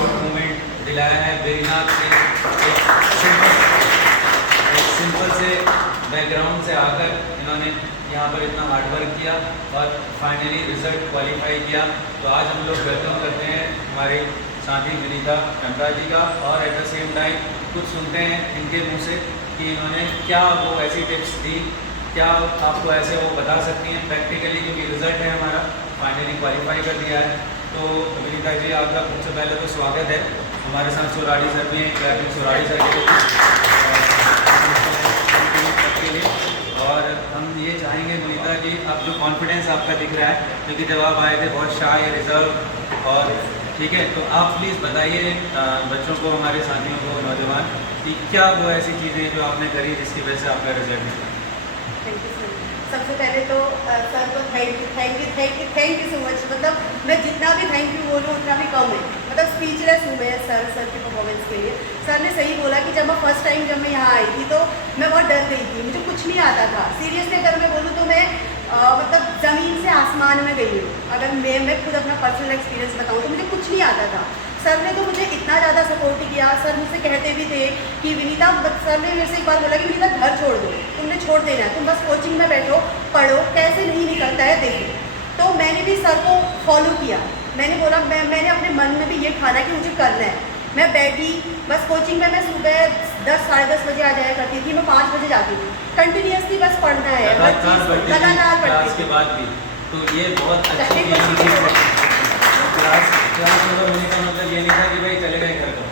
Proud moment दिलाया है। बेरीनाथ से एक सिंपल से बैकग्राउंड से आकर इन्होंने यहाँ पर इतना हार्डवर्क किया और फाइनली रिजल्ट क्वालिफाई किया। तो आज हम लोग वेलकम करते हैं हमारे साथी विनीता कंटा जी का, और एट द सेम टाइम कुछ सुनते हैं इनके मुँह से कि इन्होंने क्या वो ऐसी टिप्स दी, क्या आपको ऐसे वो बता सकती हैं प्रैक्टिकली, क्योंकि रिजल्ट है हमारा फाइनली क्वालिफाई कर दिया है। तो विनीता जी आपका सबसे पहले तो स्वागत है। हमारे साथ सुराड़ी सर भी हैं, सुराड़ी सर के लिए। और हम ये चाहेंगे विनीता जी, अब जो कॉन्फिडेंस आपका दिख रहा है, क्योंकि जब आप आए थे बहुत शाय रिजर्व, और ठीक है, तो आप प्लीज़ बताइए बच्चों को, हमारे साथियों को, नौजवान, कि क्या वो ऐसी चीज़ें जो आपने करी जिसकी वजह से आपका रिजल्ट निकला। Thank you sir. सबसे पहले तो सर को थैंक यू सो मच। मतलब मैं जितना भी थैंक यू बोलूँ उतना भी कम है। मतलब स्पीचलेस हूँ मैं सर के परफॉर्मेंस के लिए। सर ने सही बोला कि जब मैं फर्स्ट टाइम जब मैं यहाँ आई थी तो मैं बहुत डर गई थी, मुझे कुछ नहीं आता था। सीरियसली अगर मैं बोलूँ तो मैं मतलब ज़मीन से आसमान में गई हूँ। अगर मैं खुद अपना पर्सनल एक्सपीरियंस बताऊँ तो मुझे कुछ नहीं आता था। सर ने तो मुझे इतना ज़्यादा सपोर्ट किया। सर मुझसे कहते भी थे कि विनीता, सर ने मेरे से एक बार बोला कि विनीता घर छोड़ दो, तुमने छोड़ देना है, तुम बस कोचिंग में बैठो, पढ़ो, कैसे नहीं निकलता है देखो। तो मैंने भी सर को फॉलो किया। मैंने बोला मैंने अपने मन में भी ये ठाना कि मुझे करना है। मैं बैठी बस कोचिंग में। मैं सुबह 10 साढ़े 10 बजे आ जाया करती थी, मैं 5 बजे जाती थी। कंटिन्यूसली बस पढ़ना है, लगातार पढ़ती के बाद भी। तो ये बहुत अच्छी क्लास ओवर होने का मतलब ये नहीं था कि भाई चले गए घर को।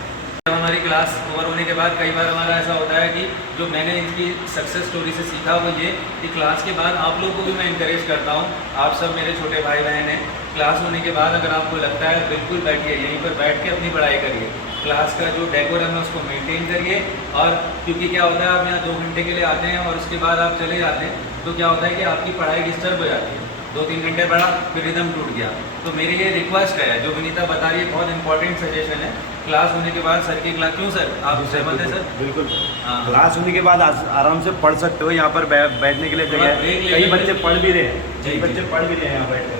जब हमारी क्लास ओवर होने के बाद कई बार हमारा ऐसा होता है कि जो मैंने इनकी सक्सेस स्टोरी से सीखा वो ये कि क्लास के बाद आप लोगों को भी मैं इंकरेज करता हूँ, आप सब मेरे छोटे भाई बहन हैं, क्लास होने के बाद अगर आपको लगता है बिल्कुल बैठिए, यहीं पर बैठ के अपनी पढ़ाई करिए। क्लास का जो डेकोरम है उसको मेंटेन करिए। और क्योंकि क्या होता है, आप यहाँ 2 घंटे के लिए आते हैं और उसके बाद आप चले जाते हैं, तो क्या होता है कि आपकी पढ़ाई डिस्टर्ब हो जाती है। 2-3 घंटे पढ़ा, फिर रिदम टूट गया। तो मेरी ये रिक्वेस्ट है, जो विनीता बता रही है बहुत इंपॉर्टेंट सजेशन है, क्लास होने के बाद सर की क्लास, क्यों सर आप सहमत हैं सर? बिल्कुल। हाँ, क्लास होने के बाद आराम से पढ़ सकते हो। यहाँ पर बैठने के लिए जगह है। कई बच्चे पढ़ भी रहे हैं, कई बच्चे पढ़ भी रहे हैं यहाँ बैठ कर,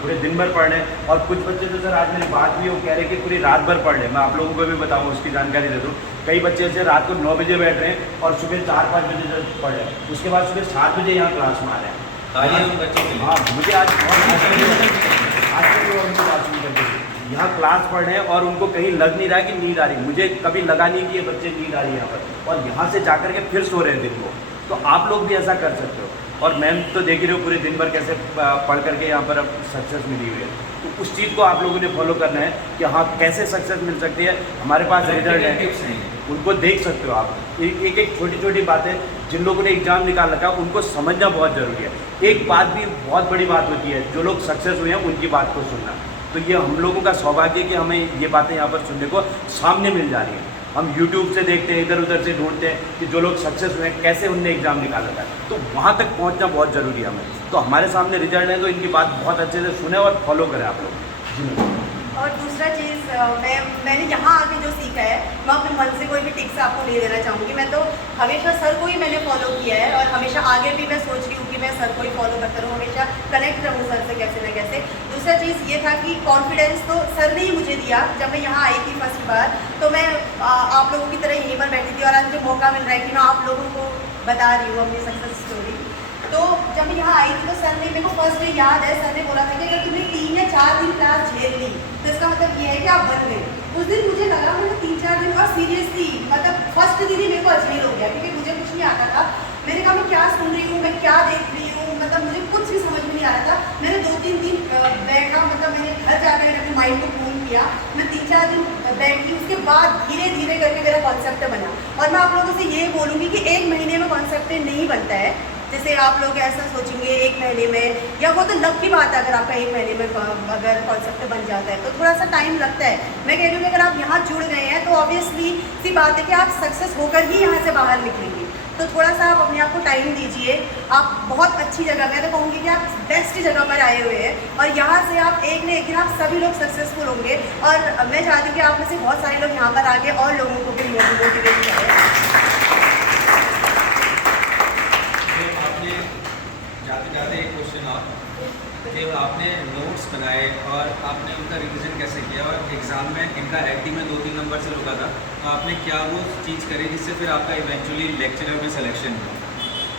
पूरे दिन भर पढ़ रहे हैं। और कुछ बच्चे तो सर आज मेरी बात भी वो कह रहे हैं कि पूरी रात भर पढ़ रहे हैं। मैं आप लोगों को भी बताऊँ, उसकी जानकारी दे दूँ। कई बच्चे ऐसे रात को 9 बजे बैठ रहे हैं और सुबह 4-5 बजे तक पढ़ रहे हैं, उसके बाद सुबह 7 बजे यहाँ क्लास में आ रहे हैं। हाँ, मुझे आज यहाँ क्लास पढ़ रहे हैं और उनको कहीं लग नहीं रहा कि नींद आ रही। मुझे कभी लगा नहीं कि ये बच्चे नींद आ रही है यहाँ पर, और यहाँ से जाकर के फिर सो रहे हैं दिन को। तो आप लोग भी ऐसा कर सकते हो। और मैम तो देख ही रहे हो पूरे दिन भर कैसे पढ़ करके यहाँ पर अब सक्सेस मिली हुई है। तो उस चीज़ को आप लोगों ने फॉलो करना है कि हाँ कैसे सक्सेस मिल सकती है। हमारे पास रिजल्ट है, उनको देख सकते हो आप। एक एक छोटी छोटी बातें जिन लोगों ने एग्जाम निकाल रखा है उनको समझना बहुत ज़रूरी है। एक बात भी बहुत बड़ी बात होती है, जो लोग सक्सेस हुए हैं उनकी बात को सुनना। तो ये हम लोगों का सौभाग्य है कि हमें ये बातें यहाँ पर सुनने को सामने मिल जा रही हैं। हम YouTube से देखते हैं, इधर उधर से ढूंढते हैं कि जो लोग सक्सेस हुए हैं कैसे उनने एग्ज़ाम निकाला था। तो वहाँ तक पहुँचना बहुत ज़रूरी है हमें। तो हमारे सामने रिजल्ट है तो इनकी बात बहुत अच्छे से सुने और फॉलो करें आप लोग जी। और दूसरा चीज़ मैंने यहाँ आके जो सीखा है, मैं अपने मन से कोई भी टिप्स आपको नहीं देना चाहूँगी। मैं तो हमेशा सर को ही मैंने फॉलो किया है और हमेशा आगे भी मैं सोच रही हूँ कि मैं सर को ही फॉलो करता रहूँ, हमेशा कनेक्ट रहूँ सर से कैसे न कैसे। दूसरा चीज़ ये था कि कॉन्फिडेंस तो सर ने ही मुझे दिया। जब मैं यहाँ आई थी फर्स्ट बार तो मैं आप लोगों की तरह यहीं पर बैठी थी, और आज मुझे मौका मिल रहा है कि मैं आप लोगों को बता रही हूँ अपनी सक्सेस स्टोरी। तो जब मैं यहाँ आई थी तो सर ने, मेरे को फर्स्ट डे याद है, सर ने बोला था कि अगर तुमने 3 या 4 दिन क्लास झेल ली तो इसका मतलब ये है कि आप बन गए। उस दिन मुझे लगा मैंने 3-4 दिन, और सीरियसली मतलब फर्स्ट दिन ही मेरे को अजमेर हो गया, क्योंकि मुझे कुछ नहीं आता था। मैंने कहा मैं क्या सुन रही हूँ, मैं क्या देख रही हूँ, मतलब मुझे कुछ भी समझ में नहीं आ रहा था। मैंने 2-3 दिन बैठा, मतलब मैंने घर जाकर अपने माइंड को कूल किया। मैं 3-4 दिन बैठी, उसके बाद धीरे धीरे करके मेरा कॉन्सेप्ट बना। और मैं आप लोगों से ये बोलूँगी कि 1 महीने में कॉन्सेप्ट नहीं बनता है। जैसे आप लोग ऐसा सोचेंगे 1 महीने में, या वो तो लक की बात है अगर आपका 1 महीने में अगर कॉन्सेप्ट बन जाता है तो थोड़ा सा टाइम लगता है। मैं कह रही हूँ कि अगर आप यहाँ जुड़ गए हैं तो ऑब्वियसली सी बात है कि आप सक्सेस होकर ही यहाँ से बाहर निकलेंगे। तो थोड़ा सा आप अपने आप को टाइम दीजिए। आप बहुत अच्छी जगह, मैं तो कहूँगी कि आप बेस्ट जगह पर आए हुए हैं, और यहाँ से आप एक न एक दिन आप सभी लोग सक्सेसफुल होंगे। और मैं चाहती हूँ कि आप में से बहुत सारे लोग यहाँ पर आके और लोगों को भी मोटिवेट करें। जाते जाते एक क्वेश्चन और कि आपने नोट्स बनाए और आपने उनका रिवीजन कैसे किया और एग्ज़ाम में इनका एलटी में 2-3 नंबर से रुका था, तो आपने क्या वो चीज़ करी जिससे फिर आपका इवेंचुअली लेक्चरर में सिलेक्शन हुआ?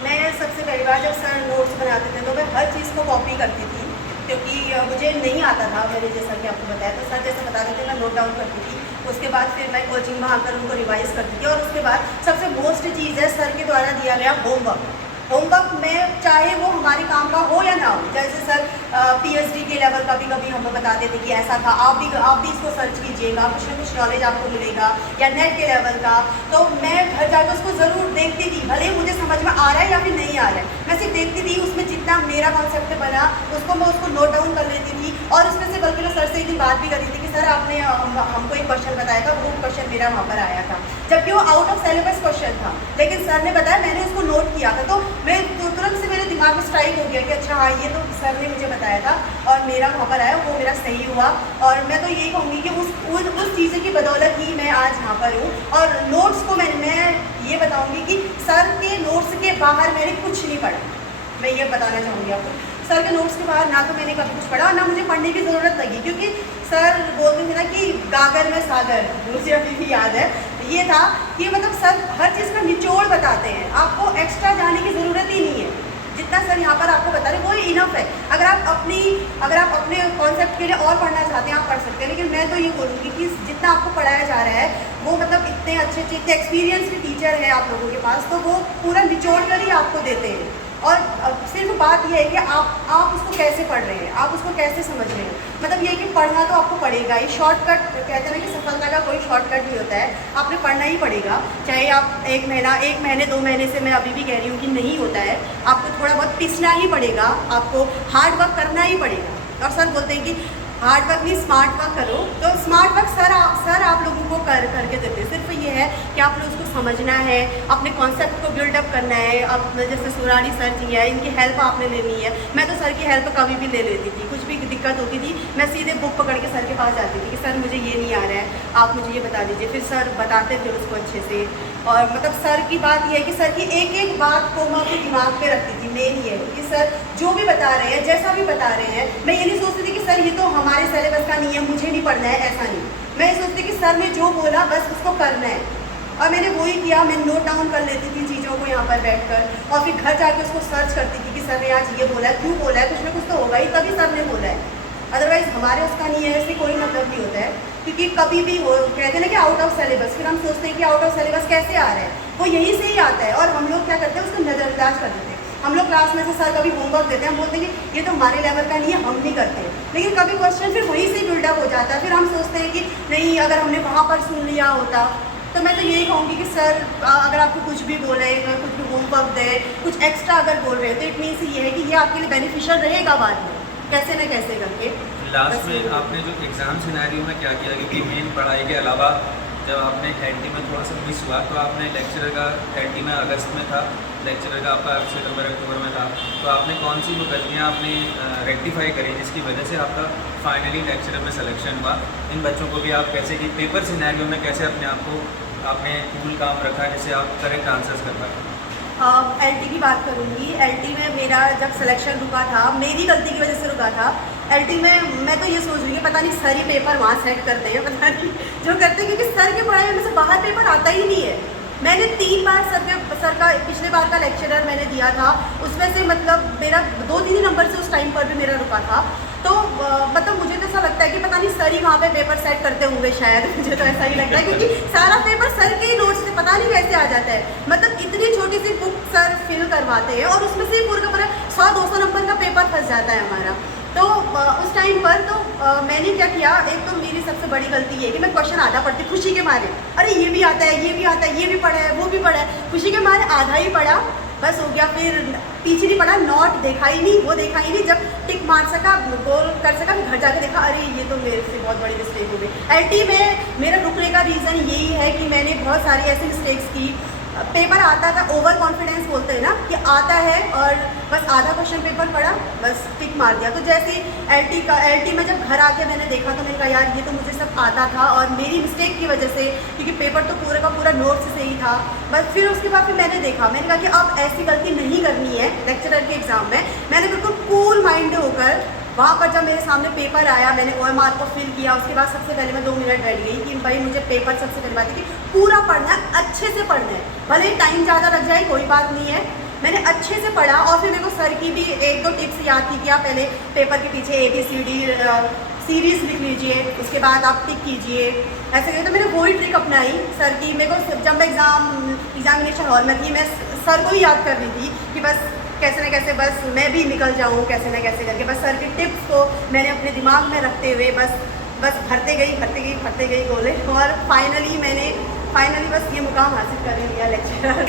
मैं सबसे पहली बार जब सर नोट्स बनाते थे तो मैं हर चीज़ को कॉपी करती थी, क्योंकि मुझे नहीं आता था, मैंने जैसा कि आपको बताया, तो सर जैसे बताते थे मैं नोट डाउन करती थी। उसके बाद फिर मैं कोचिंग में आकर उनको रिवाइज़ करती थी। और उसके बाद सबसे मोस्ट चीज़ है सर के द्वारा दिया गया होमवर्क। होमवर्क में चाहे वो हमारे काम का हो या ना हो, जैसे सर पीएचडी के लेवल का भी कभी हमें बताते थे कि ऐसा था, आप भी इसको सर्च कीजिएगा, कुछ ना कुछ नॉलेज आपको मिलेगा, या नेट के लेवल का। तो मैं घर जाकर उसको ज़रूर देखती थी, भले ही मुझे समझ में आ रहा है या फिर नहीं आ रहा है, मैं सिर्फ देखती थी। उसमें जितना मेरा कॉन्सेप्ट बना मैं उसको नोट डाउन कर लेती थी। और उसमें से बल्कि मैं सर से एक दिन बात भी करी थी कि सर आपने हमको एक क्वेश्चन बताया था, वो क्वेश्चन मेरा वहाँ पर आया था, जबकि वो आउट ऑफ सिलेबस क्वेश्चन था, लेकिन सर ने बताया, मैंने उसको नोट किया था। तो मैं तुरंत से मेरे दिमाग में स्ट्राइक हो गया कि अच्छा हाँ, ये तो सर ने मुझे बताया था और मेरा वहाँ पर आया, वो मेरा सही हुआ। और मैं तो यही कहूँगी कि उस चीज़ की बदौलत ही मैं आज यहाँ पर हूँ। और नोट्स को मैं ये बताऊँगी कि सर के नोट्स के बाहर मैंने कुछ नहीं पढ़ा, मैं ये बताना चाहूँगी आपको। सर के नोट्स के बाहर ना तो मैंने कभी कुछ पढ़ा, ना मुझे पढ़ने की ज़रूरत लगी, क्योंकि सर बोलते थे ना कि गागर में सागर, मुझे अभी भी याद है। ये था कि मतलब सर हर चीज़ का निचोड़ बताते हैं, आपको एक्स्ट्रा जाने की ज़रूरत ही नहीं है, जितना सर यहाँ पर आपको बता रहे वो इनफ है। अगर आप अपने कॉन्सेप्ट के लिए और पढ़ना चाहते हैं आप पढ़ सकते हैं, लेकिन मैं तो ये बोलूँगी कि जितना आपको पढ़ाया जा रहा है वो मतलब इतने अच्छे एक्सपीरियंस्ड टीचर है आप लोगों के पास, तो वो पूरा निचोड़ कर ही आपको देते हैं। और सिर्फ बात यह है कि आप उसको कैसे पढ़ रहे हैं, आप उसको कैसे समझ रहे हैं। मतलब ये कि पढ़ना तो आपको पड़ेगा ही, शॉर्टकट कहते हैं ना कि सफलता का कोई शॉर्टकट नहीं होता है, आपने पढ़ना ही पड़ेगा। चाहे आप 1 महीने 2 महीने से मैं अभी भी कह रही हूँ कि नहीं होता है, आपको थोड़ा बहुत पिसना ही पड़ेगा, आपको हार्ड वर्क करना ही पड़ेगा। और सर बोलते हैं कि हार्ड वर्क नहीं स्मार्ट वर्क करो, तो स्मार्ट वर्क सर आप लोगों को करके देते हैं। सिर्फ ये है कि आप लोग उसको समझना है, अपने कॉन्सेप्ट को बिल्डअप करना है। अब जैसे सुराड़ी सर जी है, इनकी हेल्प आपने लेनी है। मैं तो सर की हेल्प कभी भी ले लेती थी, कुछ भी दिक्कत होती थी मैं सीधे बुक पकड़ के सर के पास जाती थी कि सर मुझे ये नहीं आ रहा है, आप मुझे ये बता दीजिए। फिर सर बताते थे उसको अच्छे से। और मतलब सर की बात यह है कि सर की एक एक बात को मैं अपने दिमाग पे रखती थी। मेन ये है कि सर जो भी बता रहे हैं, जैसा भी बता रहे हैं, मैं ये नहीं सोचती थी कि सर ये तो हमारे सिलेबस का नहीं है, मुझे नहीं पढ़ना है, ऐसा नहीं। मैं ये सोचती कि सर ने जो बोला बस उसको करना है, और मैंने वही किया। मैं नोट डाउन कर लेती थी चीज़ों को यहाँ पर बैठकर, और फिर घर जाके उसको सर्च करती थी कि सर ने आज ये बोला है, क्यों बोला है, कुछ ना कुछ तो होगा ही तभी सर ने बोला है, अदरवाइज़ हमारे उसका नहीं है, इससे कोई मतलब नहीं होता है। क्योंकि कभी भी हो कहते हैं ना कि आउट ऑफ सिलेबस, फिर हम सोचते हैं कि आउट ऑफ सिलेबस कैसे आ रहा है, वो यहीं से ही आता है। और हम लोग क्या करते हैं, उसको नज़रअंदाज कर देते हैं। हम लोग क्लास में से सर कभी होमवर्क देते हैं, हम बोलते हैं कि ये तो हमारे लेवल का नहीं है, हम नहीं करते। लेकिन कभी क्वेश्चन फिर वहीं से बिल्डअप हो जाता है, फिर हम सोचते हैं कि नहीं अगर हमने वहाँ पर सुन लिया होता। तो मैं तो यही कहूँगी कि सर अगर आपको कुछ भी बोले, अगर कुछ भी होमवर्क दे, कुछ एक्स्ट्रा अगर बोल रहे हैं, तो इट मीन्स ये है कि ये आपके लिए बेनिफिशियल रहेगा बाद में, कैसे न कैसे करके। लास्ट में आपने जो एग्ज़ाम सिनेरियो में क्या किया, क्योंकि मेन पढ़ाई के अलावा जब आपने एलटी में थोड़ा सा मिस हुआ, तो आपने लेक्चरर का एलटी में अगस्त में था, लेक्चरर का आपका सितंबर अक्टूबर में था, तो आपने कौन सी वो गलतियाँ आपने रेक्टिफाई करी जिसकी वजह से आपका फाइनली लेक्चरर में सिलेक्शन हुआ? इन बच्चों को भी आप कैसे कि पेपर सिनेरियो में कैसे अपने आप को आपने कूल काम रखा जिससे आप करेक्ट आंसर्स कर पाए? एलटी की बात करूँगी। एलटी में मेरा जब सिलेक्शन रुका था, मेरी गलती की वजह से रुका था। एलटी में मैं तो ये सोच रही हूँ पता नहीं सर ही पेपर वहाँ सेट करते हैं, पता नहीं जो करते हैं, क्योंकि सर के पढ़ाई में से बाहर पेपर आता ही नहीं है। मैंने 3 बार सर का पिछले बार का लेक्चरर मैंने दिया था, उसमें से मतलब मेरा 2-3 ही नंबर से उस टाइम पर भी मेरा रुका था। तो मतलब मुझे तो ऐसा लगता है कि पता नहीं सर ही वहाँ पे पेपर सेट करते होंगे शायद, मुझे तो ऐसा ही लगता है, क्योंकि सारा पेपर सर के ही नोट्स से पता नहीं कैसे आ जाता है। मतलब इतनी छोटी सी बुक सर फिल करवाते हैं और उसमें से पूरा का पूरा 100-200 नंबर का पेपर फंस जाता है हमारा। तो उस टाइम पर तो मैंने क्या किया, एक तो मेरी सबसे बड़ी गलती ये है कि मैं क्वेश्चन आधा पढ़ती खुशी के मारे, अरे ये भी आता है, ये भी आता है, ये भी पढ़ा है, वो भी पढ़ा है, खुशी के मारे आधा ही पढ़ा, बस हो गया। फिर पीछे नहीं पढ़ा, नोट देखा ही नहीं, वो देखा ही नहीं। जब टिक मार सका, गोल कर सका, घर जाके देखा, अरे ये तो मेरे से बहुत बड़ी मिस्टेक हो गई। एलटी में मेरा रुकने का रीज़न यही है कि मैंने बहुत सारी ऐसी मिस्टेक्स की। पेपर आता था, ओवर कॉन्फिडेंस बोलते हैं ना, कि आता है और बस आधा क्वेश्चन पेपर पढ़ा, बस टिक मार दिया। तो जैसे एलटी में जब घर आके मैंने देखा तो मैंने कहा यार ये तो मुझे सब आता था, और मेरी मिस्टेक की वजह से, क्योंकि पेपर तो पूरे का पूरा नोट्स से ही था। बस फिर उसके बाद फिर मैंने देखा, मैंने कहा कि अब ऐसी गलती नहीं करनी है लेक्चरर के एग्ज़ाम में। मैंने बिल्कुल कूल माइंड होकर वहाँ पर जब मेरे सामने पेपर आया, मैंने OMR को फिल किया, उसके बाद सबसे पहले मैं 2 मिनट बैठ गई कि भाई मुझे पेपर सबसे पहले बात है कि पूरा पढ़ना है, अच्छे से पढ़ना है, भले टाइम ज़्यादा लग जाए कोई बात नहीं है। मैंने अच्छे से पढ़ा और फिर मेरे को सर की भी 1-2 टिप्स याद थी कि आप पहले पेपर के पीछे ABCD सीरीज़ लिख लीजिए, उसके बाद आप टिक कीजिए, ऐसे करके। तो मैंने वही ट्रिक अपनाई सर की। मेरे को जब मैं एग्जामिनेशन हॉल में थी, मैं सर को ही याद कर रही थी कि बस कैसे ना कैसे बस मैं भी निकल जाऊँ, कैसे ना कैसे करके बस सर के टिप्स को मैंने अपने दिमाग में रखते हुए बस भरते गई गोले, और फाइनली बस ये मुकाम हासिल कर लिया लेक्चरर।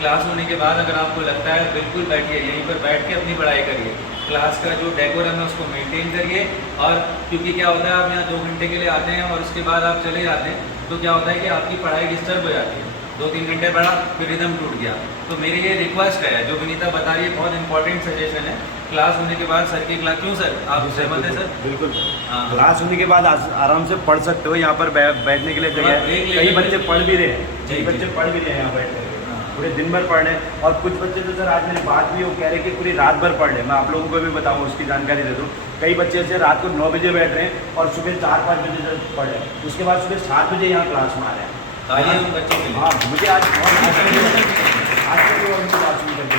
क्लास होने के बाद अगर आपको लगता है बिल्कुल बैठिए, यहीं पर बैठ के अपनी पढ़ाई करिए। क्लास का जो डेकोरम है उसको मेंटेन करिए। और क्योंकि क्या होता है, आप यहाँ 2 घंटे के लिए आते हैं और उसके बाद आप चले जाते हैं, तो क्या होता है कि आपकी पढ़ाई डिस्टर्ब हो जाती है। 2-3 घंटे पढ़ा, फिर रिदम टूट गया। तो मेरी ये रिक्वेस्ट है, जो विनीता बता रही है बहुत इंपॉर्टेंट सजेशन है, क्लास होने के बाद सर की क्लास, क्यों सर आप सहमत हैं सर? बिल्कुल। हाँ। क्लास होने के बाद आराम से पढ़ सकते हो, यहाँ पर बैठने के लिए जगह है। कई बच्चे पढ़ भी रहे हैं, कई बच्चे पढ़ भी रहे हैं यहाँ बैठ कर, पूरे दिन भर पढ़ रहे हैं। और कुछ बच्चे तो सर आज मेरी बात भी वो कह रहे हैं कि पूरी रात भर पढ़ रहे हैं। मैं आप लोगों को भी बताऊँ, उसकी जानकारी दे दूँ। कई बच्चे ऐसे रात को 9 बजे बैठ रहे हैं और सुबह 4-5 बजे तक पढ़ रहे हैं, उसके बाद सुबह 7 बजे यहाँ क्लास में आ रहे हैं। उन बच्चों के लिए। हाँ, मुझे आज उनकी बात सुन करके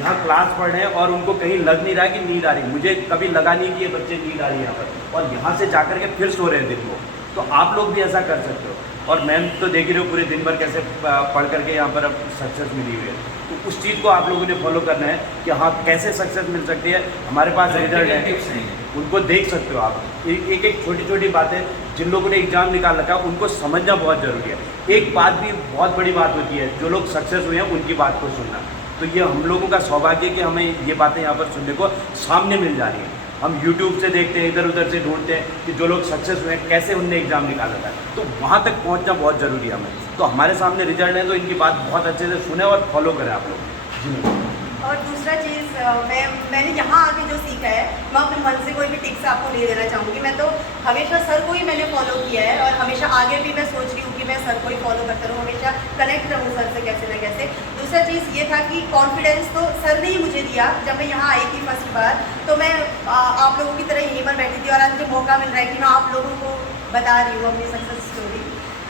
यहाँ क्लास पढ़ रहे हैं और उनको कहीं लग नहीं रहा कि नींद आ रही। मुझे कभी लगा नहीं कि ये बच्चे नींद आ रही है यहाँ पर, और यहाँ से जा के फिर सो रहे हैं दिन को। तो आप लोग भी ऐसा कर सकते हो। और मैम तो देख ही रहे हो पूरे दिन भर कैसे पढ़ करके यहाँ पर अब सक्सेस मिली हुई है। तो उस चीज़ को आप लोगों ने फॉलो करना है कि हाँ कैसे सक्सेस मिल सकती है। हमारे पास रिजल्ट है, टिप्स नहीं है, उनको देख सकते हो आप। एक छोटी बातें जिन लोगों ने एग्जाम निकाल रखा है उनको समझना बहुत ज़रूरी है। एक बात भी बहुत बड़ी बात होती है, जो लोग सक्सेस हुए हैं उनकी बात को सुनना। तो ये हम लोगों का सौभाग्य है कि हमें ये बातें यहाँ पर सुनने को सामने मिल जा रही हैं। हम YouTube से देखते हैं, इधर उधर से ढूंढते हैं कि जो लोग सक्सेस हुए हैं कैसे उनने एग्ज़ाम निकाला था। तो वहाँ तक पहुँचना बहुत ज़रूरी है हमें। तो हमारे सामने रिजल्ट है, तो इनकी बात बहुत अच्छे से सुने और फॉलो करें आप लोग। जी। और दूसरा चीज़ मैंने यहाँ आके जो सीखा है, मैं अपने मन से कोई भी टिप्स आपको नहीं देना चाहूँगी। मैं तो हमेशा सर को ही मैंने फॉलो किया है, और हमेशा आगे भी मैं सोच रही हूँ कि मैं सर को ही फॉलो करता रहूँ, हमेशा कनेक्ट रहूँ सर से कैसे ना कैसे। दूसरा चीज़ ये था कि कॉन्फिडेंस तो सर ने ही मुझे दिया। जब मैं यहाँ आई थी फर्स्ट बार, तो मैं आप लोगों की तरह यहीं पर बैठी थी, और आज मुझे मौका मिल रहा है कि मैं आप लोगों को बता रही हूँ अपनी सक्सेस स्टोरी।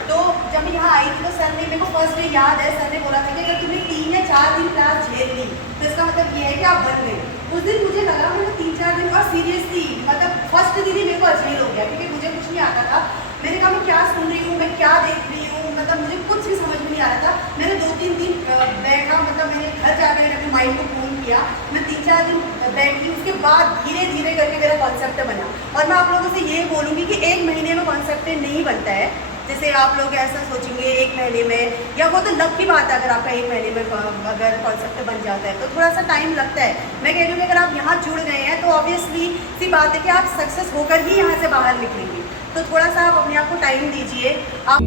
तो जब मैं यहाँ आई थी तो सर ने, मेरे को फर्स्ट डे याद है, सर ने बोला था कि अगर तुमने 3 या 4 दिन क्लास झेल ली तो इसका मतलब ये है कि आप बन गए। उस दिन मुझे लगा मैंने 3-4 दिन, और सीरियसली मतलब फर्स्ट दिन ही मेरे को अजीब हो गया, क्योंकि मुझे कुछ नहीं आता था। मैंने कहा मैं क्या सुन रही हूँ, मैं क्या देख रही हूँ, मतलब मुझे कुछ भी समझ में नहीं आ रहा था। मैंने 2-3 दिन बैठा, मतलब मैंने घर जाकर मैंने अपने माइंड को कूल किया। मैं 3-4 दिन बैठी, उसके बाद धीरे धीरे करके मेरा कॉन्सेप्ट बना। और मैं आप लोगों से ये बोलूँगी कि 1 महीने में कॉन्सेप्ट नहीं बनता है, जैसे आप लोग ऐसा सोचेंगे 1 महीने में, या वो तो लक की बात है। अगर आपका 1 महीने में अगर कॉन्सेप्ट बन जाता है तो थोड़ा सा टाइम लगता है। मैं कह रही हूँ कि अगर आप यहाँ जुड़ गए हैं तो ऑब्वियसली सी बात है कि आप सक्सेस होकर ही यहाँ से बाहर निकलेंगे। तो थोड़ा सा आप अपने आप को टाइम दीजिए। आप